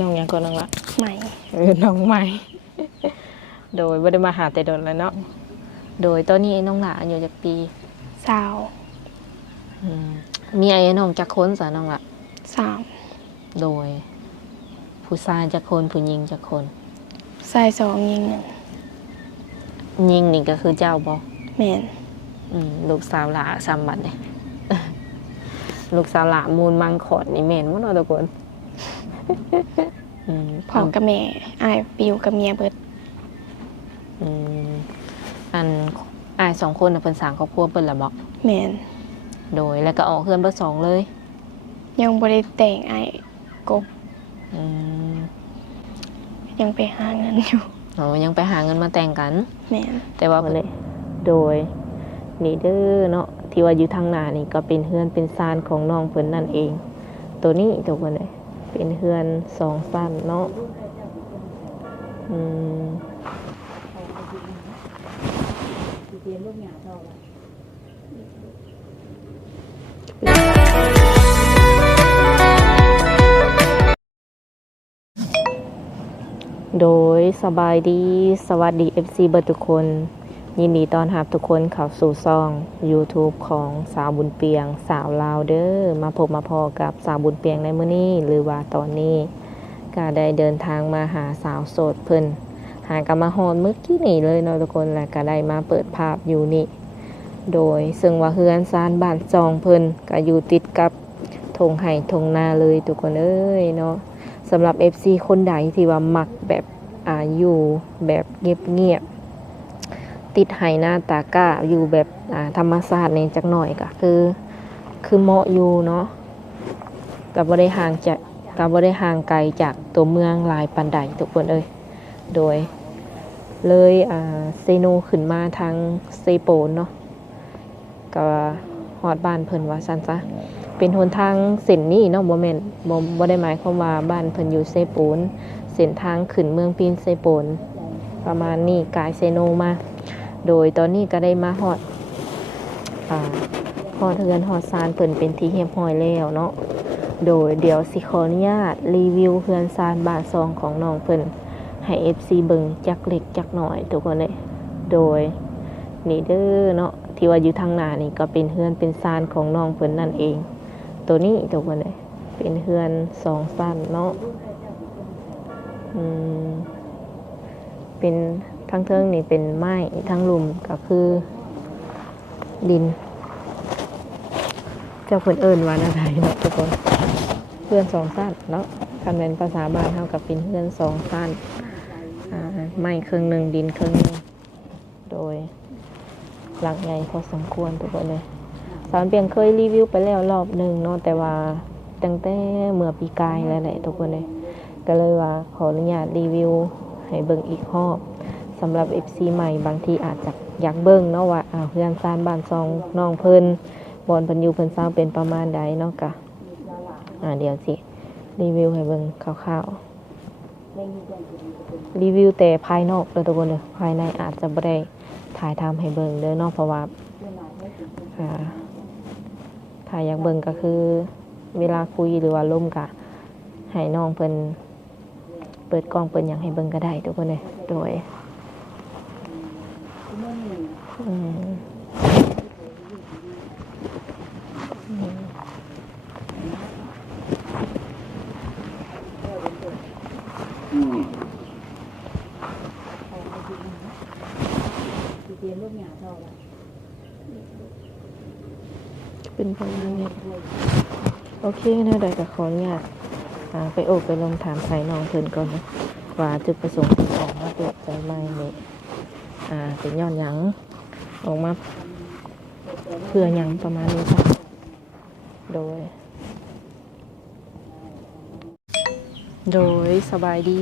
น้องยังก่อนน้องละใหม่น้องใหม่โดยบ่ได้มาหาแต่โดนแล้วเนาะโดยตอนนี้น้องหลาอายุจักปีสาวมีไอ้น้องจักคนซะน้องละ3โดยผู้ชายจักคนผู้หญิงจักคนชาย2หญิง1ยิงนี่ก็คือเจ้าบ่แม่นลูกสาวหลาซ้ำบัดนี่ ลูกสาวหลามูลมังขอดนี่แม่นบ่เนาะทุกคนพ่อกับแม่อ้ายปิวกับเมียเบิดอันอ้าย2คนน่ะเพิ่นสร้างครอบครัวเพิ่นละบ่แม่นโดยแล้วก็ออกเฮือนเบิด2เลยยังบ่ได้แต่งอ้ายกบยังไปหาเงินอยู่ยังไปหาเงินมาแต่งกันแม่นแต่ว่าเลยโดยนี่เด้อเนาะที่ว่าอยู่ทางหน้านี่ก็เป็นเฮือนเป็นซานของน้องเพิ่นนั่นเองตัวนี้ทุกคนเลยเป็นเฮือน2ชั้นเนาะโดยสบายดีสวัสดี FC เบิดทุกคนยินดีต้อนรับทุกคนเข้าสู่ช่อง YouTube ของสาวบุญเปียงสาวลาวเด้อมาพบมาพอกับสาวบุญเปียงในมื้อนี้หรือว่าตอนนี้ก็ได้เดินทางมาหาสาวโสดเพิ่นหากันมาฮอดเมื่อกี้นี่เลยเนาะทุกคนแล้วก็ได้มาเปิดภาพอยู่นี่โดยซึ่งว่าเฮือนซานบ้านจองเพิ่นก็อยู่ติดกับทงไห่ทงนาเลยทุกคนเอ้ยเนาะสำหรับ FC คนใดที่ว่ามักแบบอยู่แบบเงียบๆติดไหหน้าตาก้าอยู่แบบธรรมชาติในจักหน่อยก็คือเหมาะอยู่เนาะก็บ่ได้ห่างไกลจากตัวเมืองหลายปานใดทุกคนเอ้ยโดยเลยเซโนขึ้นมาทางเซโปนเนาะก็ฮอดบ้านเพิ่นว่าซั่นซะเป็นหนทางเส้นนี้เนาะบ่แม่นบ่ได้หมายความว่าบ้านเพิ่นอยู่เซโปนเส้นทางขึ้นเมืองปีนเซโปนประมาณนี้กายเซโนมาโดยตอนนี้ก็ได้มาฮอดเฮือนฮอดซานเพิ่นเป็นที่เรียบร้อยแล้วเนาะโดยเดี๋ยวสิขออนุญาตรีวิวเฮือนซานบ้านซองของน้องเพิ่นให้ FC เบิ่งจักเล็กจักน้อยทุกคนเลยโดยนี่เด้อเนาะที่ว่าอยู่ทางหน้านี่ก็เป็นเฮือนเป็นซานของน้องเพิ่นนั่นเองตัวนี้ทุกคนเลยเป็นเฮือน2ชั้นเนาะเป็นทั้งเทิงนี่เป็นไม้ทั้งลุมก็คือดินเจ้าเพิ่นเอิ้นว่าอะไรเนาะทุกคนเฮือน2ชั้นเนาะคันเป็นภาษาบ้านเฮาก็เป็นเฮือน2ชั้นไม้ครึ่งนึงดินครึ่งนึงโดยหลังใหญ่พอสมควรทุกคนเลยสาวเปียงเคยรีวิวไปแล้วรอบนึงเนาะแต่ว่าตั้งแต่เมื่อปีกายแล้วแหละทุกคนเลยก็เลยว่าขออนุญาตรีวิวให้เบิ่งอีกรอบสำหรับ FC ใหม่บางทีอาจจะอยากเบิ่งเนาะว่าเฮือนซานบ้านซองน้องเพิ่นบอนเพิ่นอยู่เพิ่นสร้างเป็นประมาณใดเนาะกะเดี๋ยวสิรีวิวให้เบิ่งคร่าวๆรีวิวแต่ภายนอกเลยทุกคนเลยภายในอาจจะบ่ได้ถ่ายทำให้เบิ่งเด้อเนาะเพราะว่าถ้าอยากเบิ่งก็คือเวลาคุยหรือว่าล่มกะให้น้องเพิ่นเปิดกล้องเปิดอย่างให้เบิ่งก็ได้ทุกคนเลยโดยเป็นประมาณนี้โอเคนะเดี๋ยวจะขออนุญาตไปไปลองถามสายน้องเพิ่นก่อนนะว่าจุดประสงค์ที่ออกมาเปิดใจใหม่นี่เป็นย้อนหยังออกมาเพื่อหยังประมาณนี้ค่ะโดยสบายดี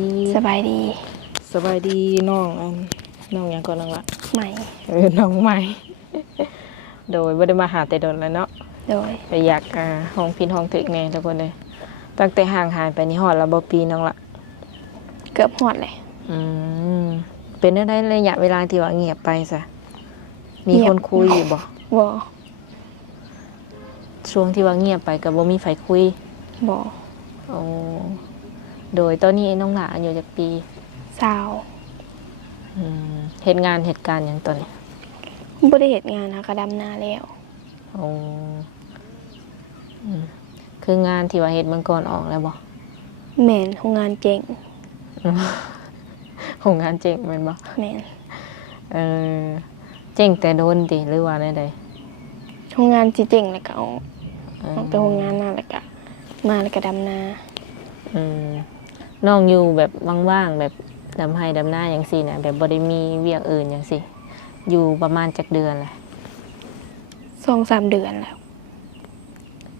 น้องน้องหยังก่อนน้องละใหม่น้องใหม่โดยบ่ได้มาหาแต่โดนแล้วเนาะโดยไปอยากห้องพินห้องถึกแน่ทุกคนเลยตั้งแต่ห่างหายไปนี่ฮอดแล้วบ่ปีน้องละเกือบฮอดเลยเป็นได้ระยะเวลาที่ว่าเงียบไปซะมีคนคุยอยู่บ่ช่วงที่ว่าเงียบไปก็บ่มีไฟคุยบ่โอ้ โดยตอนนี้น้องหลาอายุจักปี สาว เฮ็ดงานเหตุการณ์หยังตอนนี้ บ่ได้เฮ็ดงานนะก็ดำนาแล้ว โอ้คืองานที่ว่าเฮ็ดเมื่อก่อนออกแล้วบ่ แม่นโรงงานเจ๋ง ของงานเจ๊งแม่นบ่ แม่น เออเจ๊งแต่โดนติหรือว่าใด โรงงานสิเจ๋งแล้วก็เอา ๆ ออกจากโรงงานมาแล้วก็มาแล้วก็ดำนา อืมน้องอยู่แบบว่างๆแบบดำไห้ดำหน้าอย่างซี่นะแบบบ่ได้มีเวียกอื่นอย่างซี่อยู่ประมาณจักเดือนแหละ 2-3 เดือนแล้ว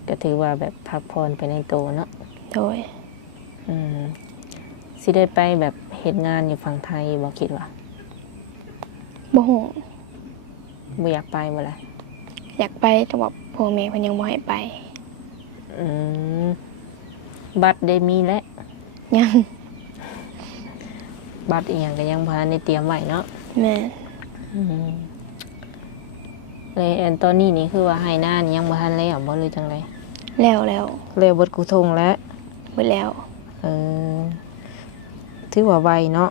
ก็ถือว่าแบบพักผ่อนไปในตัวเนาะ โดย อืมสิได้ไปแบบเฮ็ดงานอยู่ฝั่งไทยบ่คิดว่า บ่ฮู้ บ่อยากไปบ่ล่ะ อยากไปแต่ว่าพ่อแม่เพิ่นยังบ่ให้ไป อืมบัตรได้มีแล้ว ยัง บัตรอีหยังก็ยังบ่ทันได้เตรียมไว้เนาะ แม่น อืมเลยอันตอนนี้นี่คือว่าให้หน้านี่ยังบ่ทันแล้วบ่หรือจังได แล้ว แล้วเบิดกูทงแล้ว หมดแล้ว เออถือว่าไวเนาะ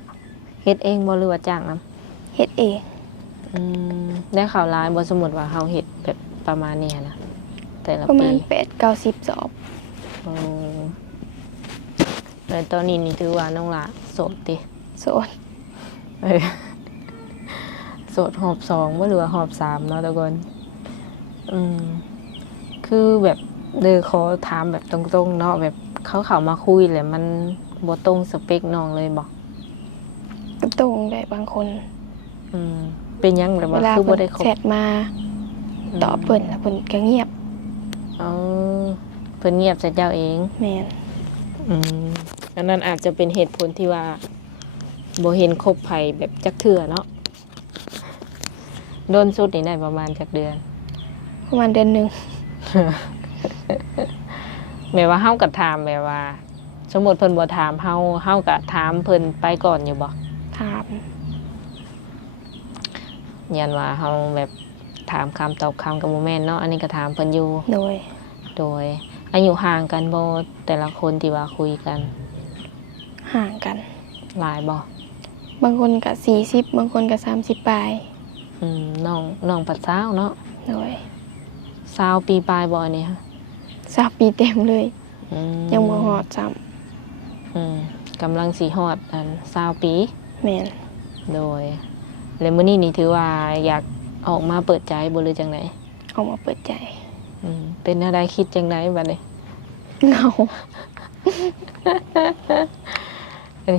เฮ็ดเองบ่หรือว่าจ้างนำ เฮ็ดเอง ได้ข่าวร้ายบ่สมมุติว่าเฮาเฮ็ดแบบประมาณนี้หั้นนะแต่ละ ประ ปี มาณ8-90 สอบ อืมแล้วตอนนี้นี่ถือว่าน้องหลาโสดติ โสด เออโสดหอบ2บ่หรือว่าหอบ3เนาะทุกคนคือแบบขอถามแบบตรงๆเนาะแบบเขาเข้ามาคุยแหละมันบ่ตรงสเปคน้องเลยบ่ ก็ตรงได้บางคน เป็นหยังแบบ เว ว่า ลา คือบ่ เพิ่น ได้คบ แชทมาตอบเพิ่นแล้วเพิ่นก็เงียบ อ๋อเพิ่นเงียบใส่เจ้าเอง แม่น อันนั้นอาจจะเป็นเหตุผลที่ว่าบ่เห็นคบไผแบบจักเทื่อเนาะโดนสุดนี่ได้ประมาณจักเดือน ประมาณเดือนหนึง แม้ว่าเฮาก็ถามแบบว่า สมมุติเพิ่นบ่ถามเฮาก็ถามเพิ่นไปก่อนอยู่บ่ ถาม ยันว่าเฮาแบบถามคำตอบคำกับบ่แม่นเนาะอันนี้ก็ถามเพิ่นอยู่ โดยอายุห่างกันบ่แต่ละคนที่ว่าคุยกัน ห่างกัน หลายบ่ บางคนก็40บางคนก็30ปลาย น้องปัดสาวเนาะ โดย 20ปีปลายบ่อันนี้ฮะ 20ปีเต็มเลย ยังบ่ฮอดซ้ำ กำลังสิฮอดอัน20ปี แม่น โดยแล้วมื้อนี้นี่ถือว่าอยากออกมาเปิดใจบ่หรือจังได เอามาเปิดใจ เป็นอะไรคิดจังไดบัดนี้ เหงา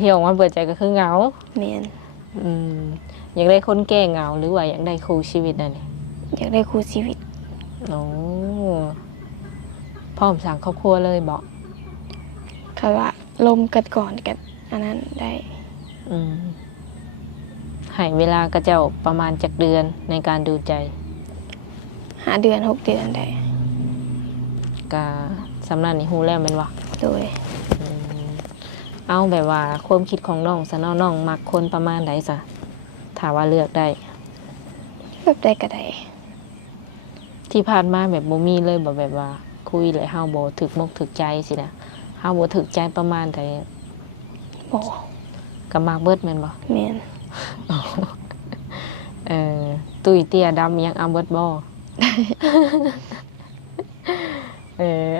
ที่ออกมาเปิดใจก็คือเหงา แม่น อยากได้คนแก้เหงาหรือว่าอยากได้คู่ชีวิตนั่นนี่ อยากได้คู่ชีวิต โอ้พร้อมสร้างครอบครัวเลยบ่ เขาว่าลมกันก่อนกันอันนั้นได้ ให้เวลากระเจ้าประมาณจักเดือนในการดูใจ 5 เดือน 6 เดือนได้ กะสำนักนี่ฮู้แล้วแม่นบ่ โดย เอาแบบว่าความคิดของน้องซะเนาะน้องมักคนประมาณใดซะถ้าว่าเลือกได้ แบบได้ก็ได้ ที่ผ่านมาแบบบ่มีเลยบ่แบบว่าคุยแล้วเฮาบ่ถึกมกถึกใจสินะเฮาบ่ถึกใจประมาณใด บ่ ก็มักเบิดแม่นบ่ แม่น ตุ้ยเตี้ยดำยังเอาเบิดบ่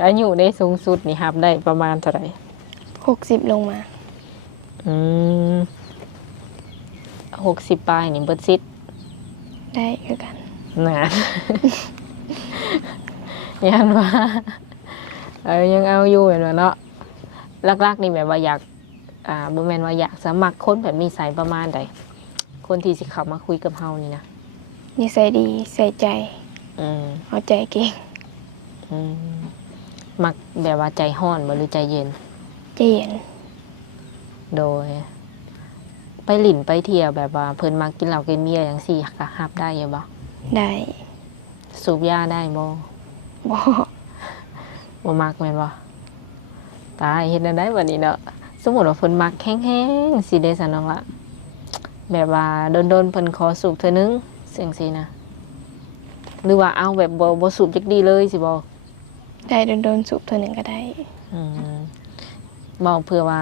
อายุได้สูงสุดนี่รับได้ประมาณเท่าไหร่ 60ลงมา 60ปลายนี่เบิดซิด ได้คือกัน นะ ยันว่ายังเอาอยู่เห็นว่าเนาะลักๆนี่แบบว่าอยากบ่แม่นว่าอยากสมัครคนแบบนิสัยประมาณใดคนที่สิเข้ามาคุยกับเฮานี่นะ นิสัยดีใส่ใจ เอาใจเก่ง มักแบบว่าใจร้อนบ่หรือใจเย็น ใจเย็น โดย ไปหลินไปเที่ยวแบบว่าเพิ่นมักกินเหล้ากินเบียร์จังซี่ก็รับได้อยู่บ่ ได้ สูบยาได้บ่ บ่ บ่มักแม่นบ่ตายเฮ็ดจั่งใดบัดนี้เนาะสมมุติว่าเพิ่นมักแฮงๆสิได้ซะน้องละแบบว่าโดนๆเพิ่นขอสูบเทื่อนึงจังซี่นะหรือว่าเอาแบบบ่สูบจักดีเลยสิบ่ ได้โดนๆสูบเท่านึงก็ได้ อืม บอกเพื่อว่า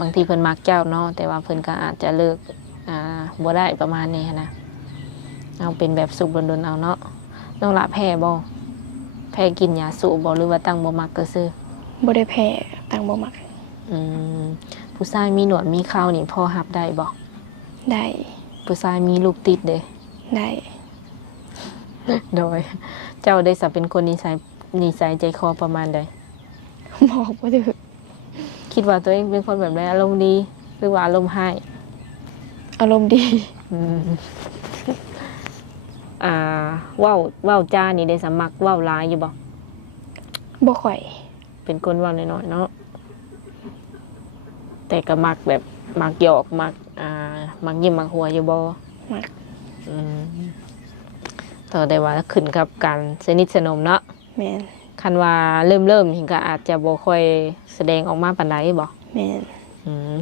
บางทีเพิ่นมักเจ้าเนาะแต่ว่าเพิ่นก็อาจจะเลิกบ่ได้ประมาณนี้หั้นนะเอาเป็นแบบสุกดนๆเอาเนาะน้องละแพ้บ่แพ้กินยาสูบบ่หรือว่าตั้งบ่มักก็ซื่อ บ่ได้แพ้ต่างบ่มัก อืมผู้ชายมีหนวดมีเครานี่พอรับได้บ่ ได้ ผู้ชายมีลูกติดเด้ ได้ โดย เจ้าได้สัเป็นคนนิสัยใจคอประมาณใด บอกบ่ถูก คิดว่าตัวเองเป็นคนแบบไหนอารมณ์ดีหรือว่าอารมณ์ให้ อารมณ์ดี อืมอ่าเว้าจ้านี่ได้สมักเว้าร้ายอยู่บ่ บ่ค่อย เป็นคนเว้าน้อยๆเนาะแต่ก็มักแบบมักหยอกมักยิ้มมักหัวอยู่บ่ มัก อืมต่อได้ว่าขึ้นกับการสนิทสนมเนาะ แม่น คันว่าเริ่มนี่ก็อาจจะบ่ค่อยแสดงออกมาปานใดบ่ แม่น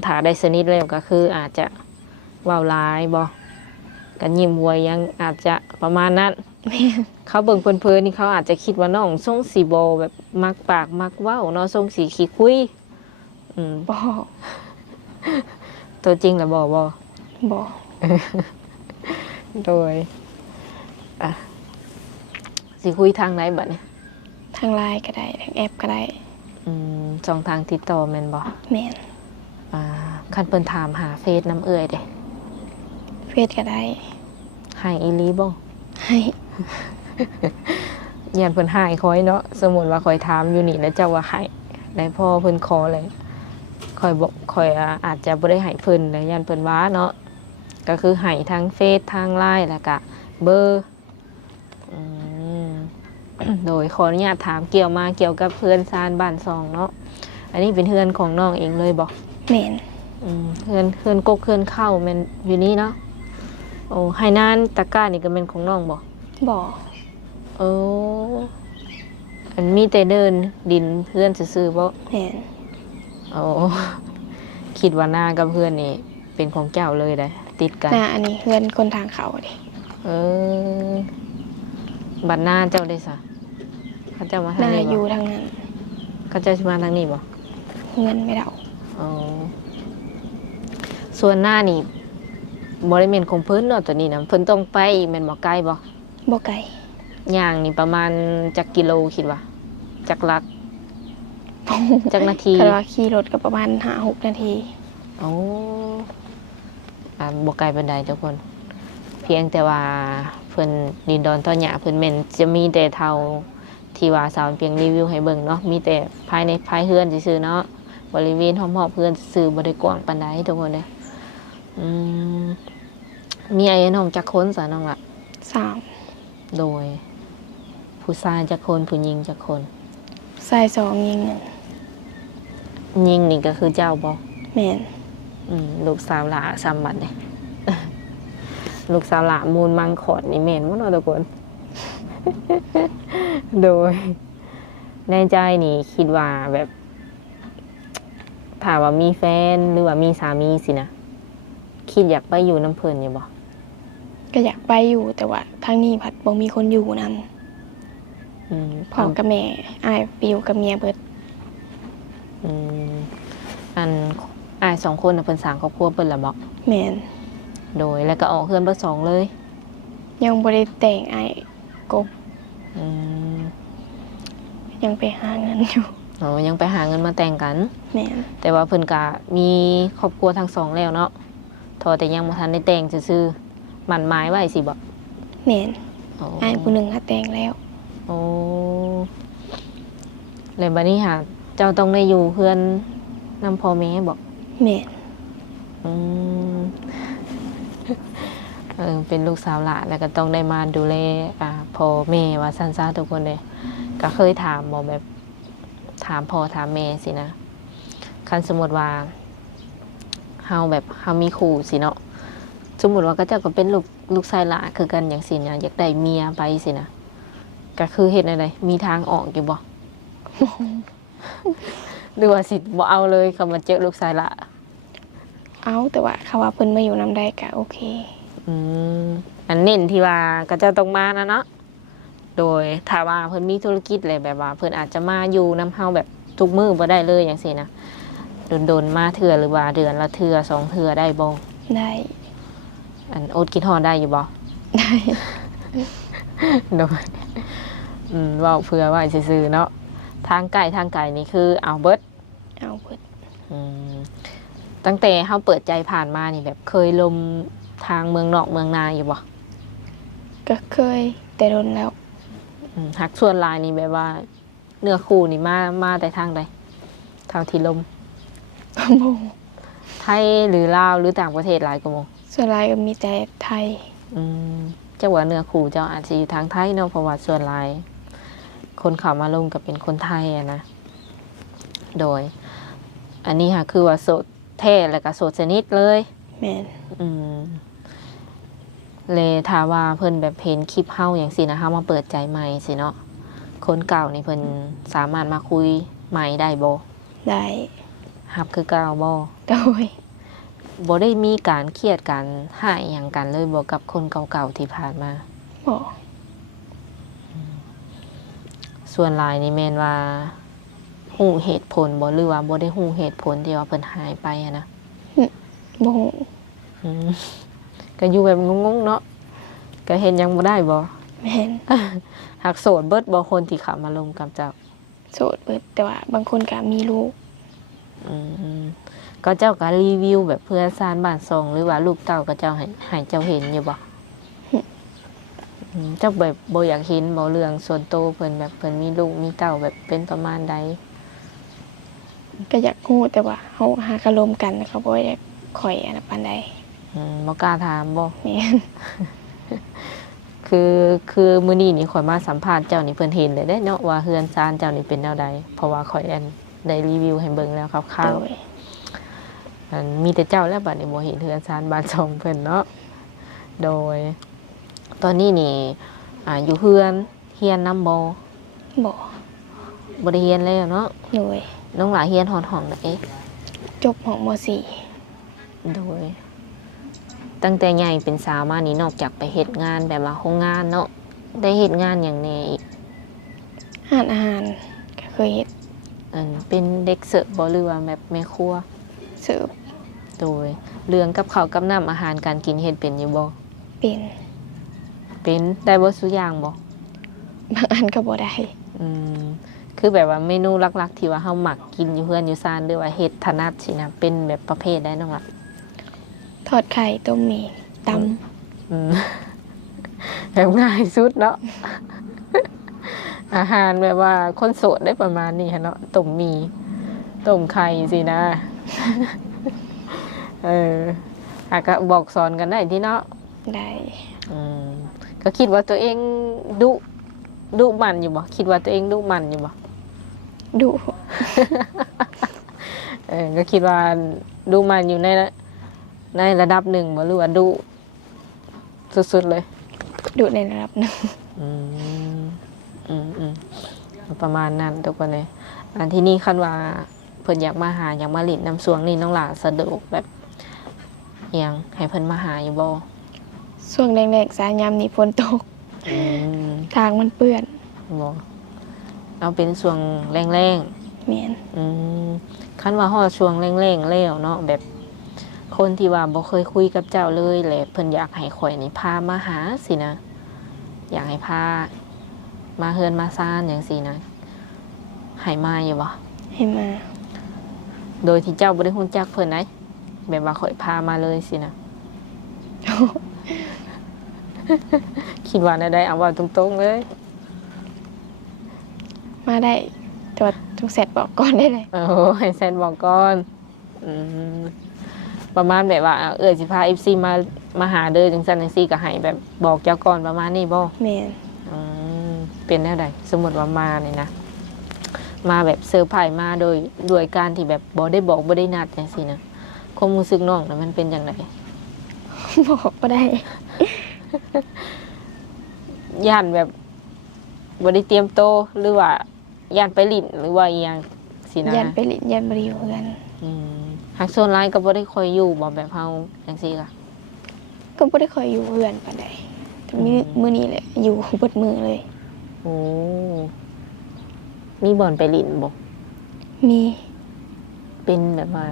ถ้าได้สนิทแล้วก็คืออาจจะเว้าร้ายบ่กันยิ้มหัวยังอาจจะประมาณนั้น แม่น เขาเบิ่งเพลินๆนี่เขาอาจจะคิดว่าน้องทรงสีบ่แบบมักปากมักเว้าเนาะทรงสีขี้คุยอืม บ่ ตัวจริงแล้วบ่ บ่ โดยสิคุยทางไหนบัดนี้ ทาง LINE ก็ได้ทางแอปก็ได้ ช่องทางติดต่อแม่นบ่ แม่น คันเพิ่นถามหาเฟซน้ำเอื้อยเด้ เฟซก็ได้ ให้อีหลีบ่ ให้ ยันเพิ่นให้คอยเนาะสมมุติว่าคอยถามอยู่นี่แล้วเจ้าว่าให้แล้วพอเพิ่นขอเลยคอยบอกคอยอาจจะบ่ได้ให้เพิ่นแล้วยันเพิ่นว่าเนาะก็คือให้ทางเฟซทาง LINE แล้วก็เบอร์โดยขออนุญาตถามเกี่ยวกับเพื่อนซานบ้านซองเนาะอันนี้เป็นเพื่อนของน้องเองเลยบ่ แม่น เพื่อนกกเพื่อนเข้าแม่นอยู่นี่เนาะโอ้ให้นานตะกร้านี่ก็เป็นของน้องบ่ บ่ โอ้อันมีแต่เดินดินเพื่อนซื่อๆบ่ แม่น โอ้คิดว่าหน้ากับเพื่อนนี่เป็นของเจ้าเลยได้ติดกัน หน้าอันนี้เฮือนคนทางเขาดิ เออบัดหน้าเจ้าได้ซะเขาเจ้ามา ห ทาง น้า นี้ อยู่ บ่ ทางนั้น เขาเจ้าสิมาทางนี้บ่ เฮือนไม่เดา อ๋อส่วนหน้านี่บ่ได้แม่นของเพิ่นเนาะตัวนี้นะเพิ่นต้องไปแม่นบ่ไกลบ่ บ่ไกล ย่างนี่ประมาณจักกิโลคิดว่าจักลักจักนาที คันว่าขี่รถก็ประมาณ5-6 นาที โอ้บ่ไกลปานใดทุกคน เพียงแต่ว่าเพิ่นดินดอนตอนหยาเพิ่นแม่นจะมีแต่เท่าที่ว่าสาวเพียงรีวิวให้เบิ่งเนาะมีแต่ภายในภายเฮือนซื่อๆเนาะบริเวณรอบๆเฮือนซื่อบ่ได้กว้างปานใดทุกคนเด้มีไอ้น้องจักคนซะน้องล่ะ 3 โดย ผู้ชายจักคนผู้หญิงจักคน ใส่2ยิง1 ยิงนี่ก็คือเจ้าบ่ แม่น ลูกสาวหลาซ้ำบัดนี่ ลูกสาวหลามูลมังขอดนี่แม่นบ่เนาะทุกคน โดยในใจนี่คิดว่าแบบถ้าว่ามีแฟนหรือว่ามีสามีสินะคิดอยากไปอยู่น้ำเพิ่นอยู่บ่ ก็อยากไปอยู่แต่ว่าทางนี้ผัดบ่มีคนอยู่นำพ่อกับแม่อ้ายไปอยู่กับเมียเบิด อันอ้าย2คนน่ะเพิ่นสร้างครอบครัวเพิ่นละบ่ แม่น โดยแล้วก็ออกเฮือนเบิด2เลย ยังบ่ได้แต่งอ้ายกบ อืม ยังไปหาเงินอยู่ อ๋อยังไปหาเงินมาแต่งกัน แม่น แต่ว่าเพิ่นก็มีครอบครัวทั้งสองแล้วเนาะทอแต่ยังบ่ทันได้แต่งซื่อๆหมั่นหมายไว้สิบ่ แม่น อ๋อ อ้ายผู้หนึงหาแต่งแล้ว โอ้แล้วบัดนี้หาเจ้าต้องได้อยู่เพื่อนนำพ่อแม่บ่ แม่น อืม เป็นลูกสาวหลานแล้วก็ต้องได้มาดูแลพ่อแม่ว่าซั่นซะทุกคนเลยก็เคยถามบ่แบบถามพ่อถามแม่สินะคันสมมุติว่าเฮามีคู่สิเนาะสมมุติว่าก็เจ้าก็เป็นลูกชายหลานคือกันอย่างสินะอยากได้เมียไปสินะก็คือเฮ็ดอะไรมีทางออกอยู่บ่ หรือว่าสิบ่เอาเลยเขามาเจอลูกชายหละ เอาแต่ว่าเขาว่าเพิ่นมาอยู่นำได้ก็โอเค อันเน้นที่ว่าก็จะต้องมานะเนาะโดยถ้าว่าเพิ่นมีธุรกิจอะไรแบบว่าเพิ่นอาจจะมาอยู่นำเฮาแบบทุกมื้อบ่ได้เลยอย่างซี่นะ โดนๆมาเทื่อหรือว่าเดือนละเทื่อ2 เทื่อได้บ่ ได้ อันอดคิดฮอดได้อยู่บ่ ได้ โดยเว้าเผื่อไว้ซื่อๆเนาะทางไกลนี่คือเอาเบิด เอาเพิ่น อืมตั้งแต่เฮาเปิดใจผ่านมานี่แบบเคยลมทางเมืองนอกเมืองนาอยู่บ่ ก็เคยแต่โดนแล้ว หักส่วนหลายนี่แบบว่า เนื้อคู่นี่มาแต่ทางใดทางที่ลม บ่ ไทยหรือลาวหรือต่างประเทศหลายกว่าหมู่ ส่วนหลายก็มีแต่ไทย เจ้าว่าเนื้อคู่เจ้าอาจจะอยู่ทางไทยเนาะเพราะว่าส่วนหลาย คนเข้ามาลงก็เป็นคนไทยอะนะ โดย อันนี้ค่ะคือว่าโสดแท้แล้วก็โสดสนิทเลย แม่น เลยถามว่าเพิ่นแบบเห็นคลิปเฮาอย่างสินะเฮามาเปิดใจใหม่สิเนาะคนเก่านี่เพิ่นสามารถมาคุยใหม่ได้บ่ ได้ ฮับคือเก่าบ่ โดย บ่ได้มีการเครียดกันให้หยังกันเลยบ่กับคนเก่าๆที่ผ่านมา บ่ ส่วนหลายนี่แม่นว่าฮู้เหตุผลบ่หรือว่าบ่ได้ฮู้เหตุผลที่ว่าเพิ่นหายไปอะนะ บ่ฮู้ อืมก็อยู่แบบงงๆเนาะก็เห็นหยังบ่ได้บ่ แม่น หักโสดเบิดบ่คนที่เข้ามาลงกับเจ้า โสดเบิดแต่ว่าบางคนก็มีลูก ก็เจ้าก็รีวิวแบบเพื่อสร้างบ้านทรงหรือว่าลูกเต้าก็เจ้าให้เจ้าเห็นอยู่บ่ เจ้าแบบบ่อยากเห็นบ่เรื่องส่วนโตวเพิ่นแบบเพิ่นมีลูกมีเต้าแบบเป็นประมาณใด ก็อยากฮู้แต่ว่าเฮาหากะลมกันเขาบ่ได้ข่อยอันนั้นปานใด บ่กล้าถามบ่ แม่น คือมื้อนี้นี่ข่อยมาสัมภาษณ์เจ้านี่เพิ่นเห็นเลยเด้เนาะว่าเฮือนซานเจ้านี่เป็นแนวใดเพราะว่าข่อยอันได้รีวิวให้เบิ่งแล้วค โด ร่าวย ๆอันมีแต่เจ้าแล้วบัดนี้บ่เห็นเฮือนซานบ้านช่องเพิ่นเนาะโดย ตอนนี้นี่อยู่เฮือนเฮียนนำบ่ บ่ บ่ได้เฮียนแล้วเนาะ โดย น้องหลาเฮียนฮอดห้องใด จบของม โดย ตั้งแต่ใหญ่เป็นสาวมานี่นอกจากไปเฮ็ดงานแบบว่าโรงงานเนาะได้เฮ็ดงานอย่างแหน่อีก .4 ร้านอาหารก็เคยเฮ็ด เป็นเด็กเสิร์ฟบ่หรือว่าแบบแม่ครัว เสิร์ฟ โดยเรื่องกับข้าวกับน้ำอาหารการกินเฮ็ดเป็นอยู่บ่ เป็น เป็นได้บ่ซุอย่างบ่ บางอันก็บ่ได้ คือแบบว่าเมนูหลักๆที่ว่าเฮามักกินอยู่เฮือนอยู่ซ่านหรือว่าเฮ็ดถนัดสินะเป็นแบบประเภทใดน้องล่ะ ทอดไข่ต้มหมี่ต อืม แบบง่ายสุดเนาะ อาหารแบบว่าคนโสดได้ประมาณนี้ค่ะเนาะต้มหมี่ต้มไข่สินะ อาจก็บอกสอนกันได้ที่เนาะ ำได้ ก็คิดว่าตัวเองดุมันอยู่บ่คิดว่าตัวเองดุมันอยู่บ่ ดุ ก็คิดว่าดุมันอยู่ในระดับหนึ่งบ่หรือว่าดุสุดๆเลย ดุในระดับหนึง ประมาณนั้นทุกคนเลยอันที่นี่คันว่าเพิ่นอยากมาหาอยากมาหลินน้ำสวงนี่น้องหลาสะดวกแบบอิหยังให้เพิ่นมาหาอยู่บ่ ช่วงแรกๆสายยามนี้ฝนตก ทางมันเปื้อน บ่เอาเป็นช่วงแรง แม่น คันว่าฮอดช่วงแรงแล้วเนาะแบบคนที่ว่าบ่เคยคุยกับเจ้าเลยแหละเพิ่นอยากให้ข่อยนี่พามาหาสินะอยากให้พามาเฮือนมาซ่านอย่างสินะให้มาอยู่บ่ ให้มา โดยที่เจ้าบ่ได้ฮู้จักเพิ่นไหนแบบว่าข่อยพามาเลยสินะ คิดว่าได้ เอาว่าตรงๆเลย มาได้ แต่ว่าทุกเสร็จบอกก่อนได้เลย ให้แซนบอกก่อนประมาณแบบว่าสิพา FC มาหาเด้อจังซั่นจังซี่ก็ให้แบบบอกเจ้าก่อนประมาณนี้บ่ แม่น เป็นแนวใดสมมุติว่ามานี่นะมาแบบเซอร์ไพรส์มาโดยการที่แบบบ่ได้บอกบ่ได้นัดจังซี่นะความรู้สึกน้องน่ะมันเป็นจังได บอกบ่ได้ ย่านแบบบ่ได้เตรียมโตวหรือว่าย่านไปลิ้นหรือว่าอีหยังสินะ ยันไปลิ้นยันบ่ได้อยู่เฮือน หักโซนไลน์ก็บ่ได้ค่อยอยู่บ่แบบเฮาจังซี่ล่ะ ก็บ่ได้ค่อยอยู่เฮือนปานใดแต่มื้อนี้แหละอยู่เบิดมื้อเลย โอ้มีบ่อนไปลิ้นบ่ มี ไป เป็นแบบว่า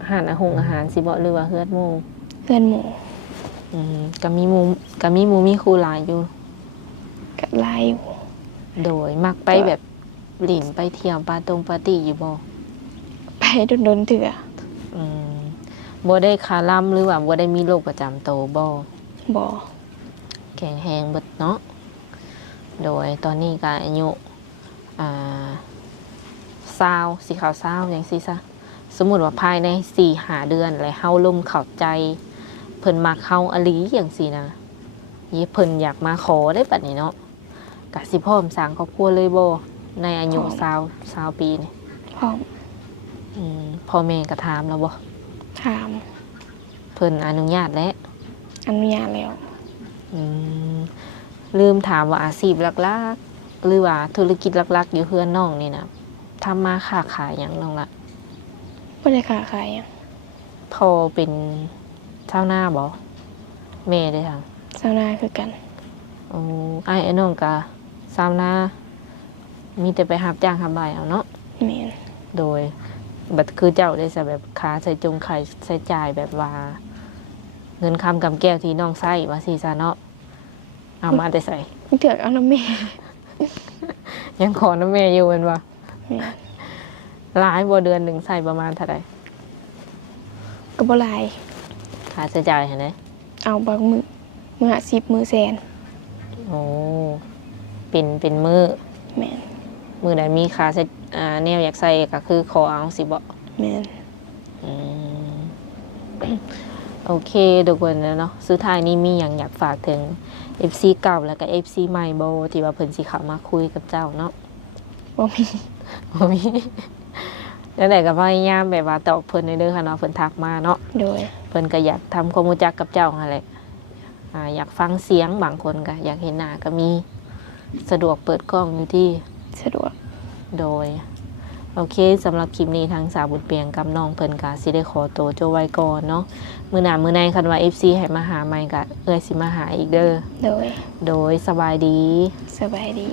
อาหารอาหารสิบ่หรือว่าเฮือดหมู่ เพื่อนหมู่ ก็มีหมู่มีครูหลายอยู่ ก็หลายอยู่ โดยมักไปแบบหลินไปเที่ยวปาร์ตี้อยู่บ่ ไปโดนๆเถื่อ บ่ได้คาล่ำหรือว่าบ่ได้มีโรคประจำตัวบ่ บ่ แข็งแรงเบิดเนาะโดยตอนนี้ก็อายุ20สิเข้า20จังซี่ซะสมมุติว่าภายใน 4-5 เดือนแล้วเฮาลมเข้าใจเพิ่นมักเฮาอหลีจังซี่นะเพิ่นอยากมาขอได้บัดนี้เนาะก็สิพร้อมสร้างครอบครัวเลยบ่ในอายุ20ปีนี่ พร้อม พ่อแม่ก็ถามแล้วบ่ ถาม เพิ่นอนุญาตแล้ว อนุญาตแล้ว ลืมถามว่าอาชีพหลักๆหรือว่าธุรกิจหลักๆอยู่เพื่อนน้องนี่นะทำมาค้าขายอย่างน้องละ บ่ได้ค้าขายหยัง พอเป็นชาวนาบ่แม่ได้ทาง ชาวนาคือกัน ไอ้น้องกะชาวนามีแต่ไปรับจ้างทำใบเอาเนาะ แม่น โดยบัดคือเจ้าได้ซะแบบค้าใส่ไข่ใช้จ่ายแบบว่า เงินคำกำแก้วที่น้องใช้ว่าสิซะเนาะเอามาแต่ใส่ มีเถื่อเอาน้ำแม่ ยังขอน้ำแม่อยู่แม่นบ่ แม่น หลายบ่เดือนหนึ่งใส่ประมาณเท่าไหร่ ก็บ่หลาย ค่าใช้จ่ายเห็นไหม เอาบางมื้อ50มื้อแสน โอ้เป็นมือ แม่น มือใดมีค่าใช้แนวอยากใส่ก็คือขอเอาสิบ่ แม่น อืม โอเคทุกคนแล้วเนาะสุดท้ายนี้มีอย่างอยากฝากถึง FC เก่าแล้วก็ FC ใหม่บ่ที่ว่าเพิ่นสิเข้ามาคุยกับเจ้าเนาะ บ่มี บ่มี แล้วไหนก็พยายามแบบว่าตอบเพิ่นเด้อค่ะเนาะเพิ่นทักมาเนาะ โดย เพิ่นก็อยากทำความรู้จักกับเจ้าหั่นแหละอยากฟังเสียงบางคนก็อยากเห็นหน้าก็มีสะดวกเปิดกล้องอยู่ที่ สะดวก โดยโอเคสำหรับคลิปนี้ทางสาวบุญเปียงกับน้องเพิ่นก็สิได้ขอตัวโจไว้ก่อนเนาะมื้อหน้ามื้อในคันว่า FC ให้มาหาใหม่ก็สิมาหาอีกเด้อ โดย โดยสบายดี สบายดี